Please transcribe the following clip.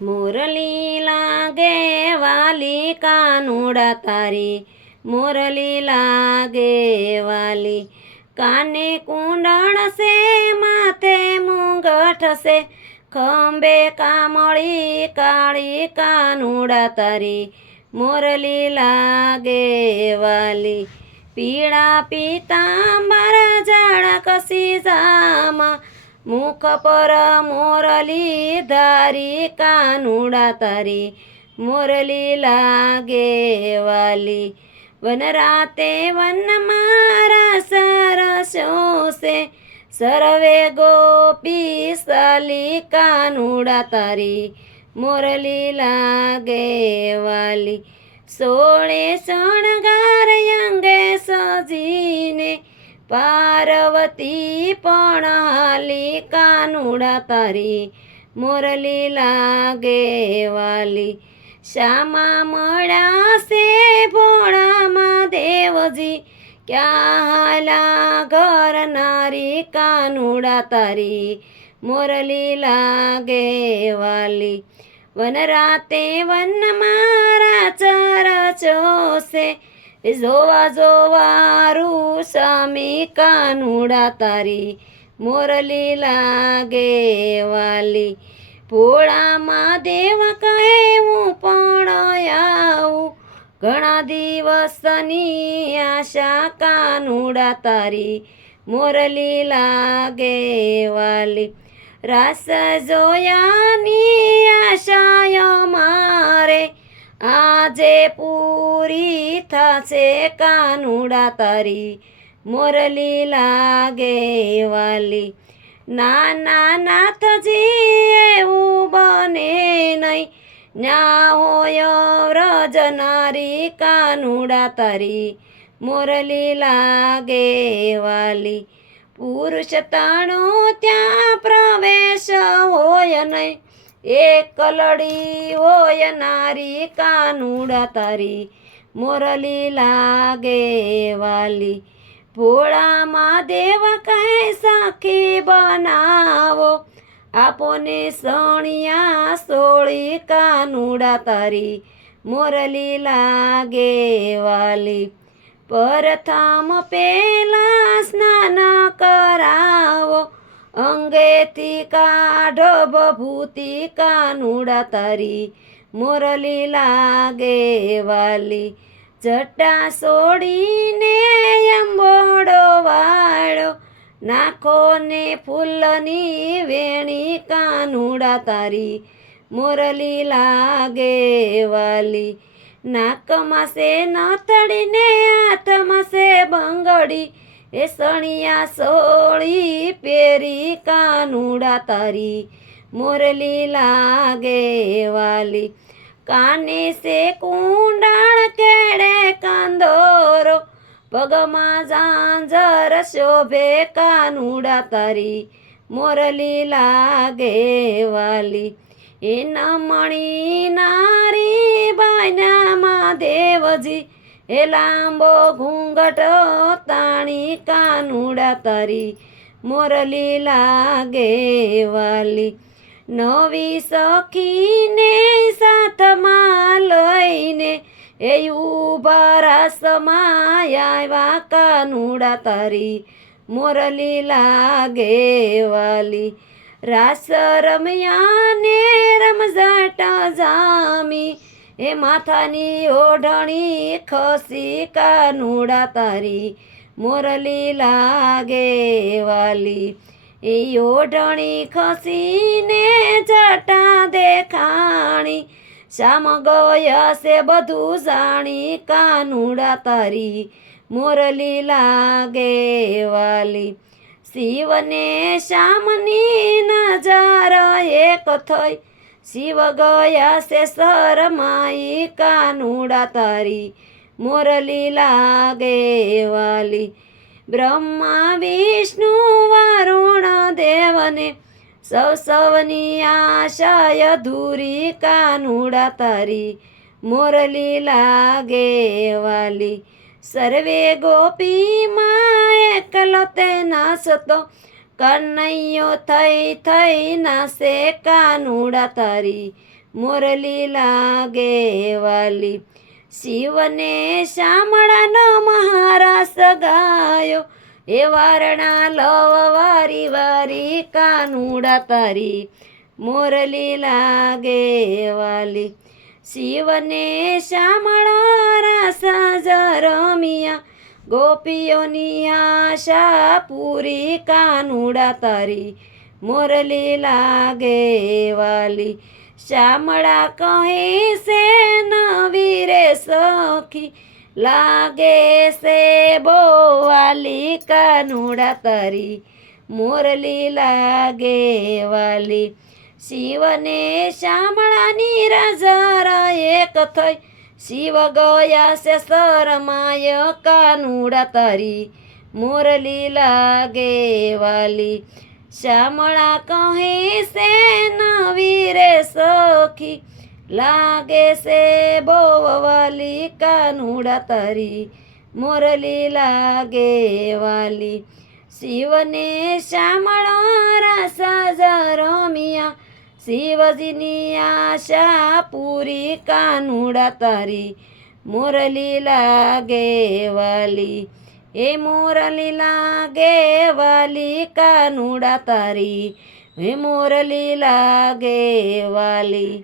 मुरली लागे वाली कानूड़ा तारी, मुरली लागे वाली। काने कुंडण से माथे मुंगठ से, खंबे कामड़ी काली कानूड़ा तारी, मुरली लागे वाली। पीड़ा पीतांबर जाड़ा कसी जामा, मुख पर मोरली धारी कानूड़ा तारी, मुरली लागे वाली। वन राते वन मारा सरसों से, सर्वे गोपी साली कानूड़ा तारी, मुरली लागे वाली। सोळे शणगार अंगे सजीने, पार्वती पण हाली कानूड़ा तारी, मुरली लागे वाली। श्यामा मळ्या से भोळा महादेवजी, क्या हाला घर नारी कानूड़ा तारी, मुरली लागे वाली। वन राते वन मारा चरचो से, जोवा जोवा रूसामी कानूड़ा तारी, मुरली लागे वाली। भोळा महादेव कहे हूँ पण आऊं, घणा दिवसनी आशा कानूड़ा तारी, मुरली लागे वाली। रास जोयानी आशाय मारे, आजे पूरी थासे कानूड़ा तारी, मुरली लागे वाली। नाना नाथजी एवं बने नहीं, न्या होय व्रज नारी कानूड़ा तारी, मुरली लागे वाली। पुरुष ताणो त्या प्रवेश होय नहीं, एक लड़ी होय नारी कानूड़ा तारी, मुरली लागे वाली। भोळा महादेव कहे साखी बनावो, आपने सणिया सोळी कानूड़ा तारी, मुरली लागे वाली। प्रथम पेला स्नान करावो, अंगेती काढो बभूती कानूड़ा तारी, मुरली लागे वाली। जटा सोडीने अंबोडो वाळो, नाखो ने फूलनी वेणी कानूड़ा तारी, मुरली लागे वाली। नाकमा से नथड़ीने हाथमा से बंगड़ी, ए सणिया सोळी पेरी कानूड़ा तारी, मुरली लागे वाली। काने से कुंडाळ केड़े कांदोरो, पगमा झांझर शोभे कानूड़ा तारी, मुरली लागे वाली। इन मणी नारी बायना महादेवजी, ए लांबो घूंघट ताणी कानूड़ा तारी, मुरली लागे वाली। नवी सखीने સાથમાં લઈને, એ ઉભા સમાયા કાનૂડા તારી, મુરલી લાગે વાલી. રાસ રમ્યા ને રમઝાટ જામી, એ માથાની ઓઢણી ખસી કાનૂડા તારી, મુરલી લાગે વાલી. એ ઓઢણી ખસીને જટા દેખાણી, શ્યામ ગયા છે બધું જાણી કાનૂડા તારી, મુરલી લાગે વાલી. શિવને શ્યામની નજર એક થઈ, શિવ ગયા છે શરમાઈ કાનૂડા તારી, મુરલી લાગે વાલી. બ્રહ્મા વિષ્ણુ વરુણ દેવને, સૌની આશાય ધૂરી કાનૂડા તારી, મુરલી લાગે વાલી. સર્વે ગોપી માં એકલો તે નાસતો, કનૈયો થઈ થઈ નાસે કાનુડા તારી મોરલી લાગે વાલી. શિવને શામળાનો મહારાસ ગાયો એ વારણા લવ વારી વારી કાનુડા તારી મોરલી લાગે વાલી. શિવને શામળા રાસ રમિયા ગોપીઓની આશા પૂરી કાનુડા તારી મોરલી લાગે વાલી. શામળા કહે છે નવી રે સખી લાગે છે બહુ વાલી કાનુડા તારી મોરલી લાગે વાલી. શિવને શામળાની રાજા એક થઈ શિવ ગયા છે શરમાય કાનુડા તારી મોરલી લાગે વાલી. શામળા કહે છે નવી રે સખી લાગે છે બહુ વાલી કાનુડા તારી મોરલી લાગે વાલી. શિવને શામળો રાસા રમિયા શિવજીની આશા પૂરી કાનુડા તારી મોરલી લાગે વાલી. એ મોરલી લાગે વાલી કાનુડા તારી હે મોરલી લાગે વાલી.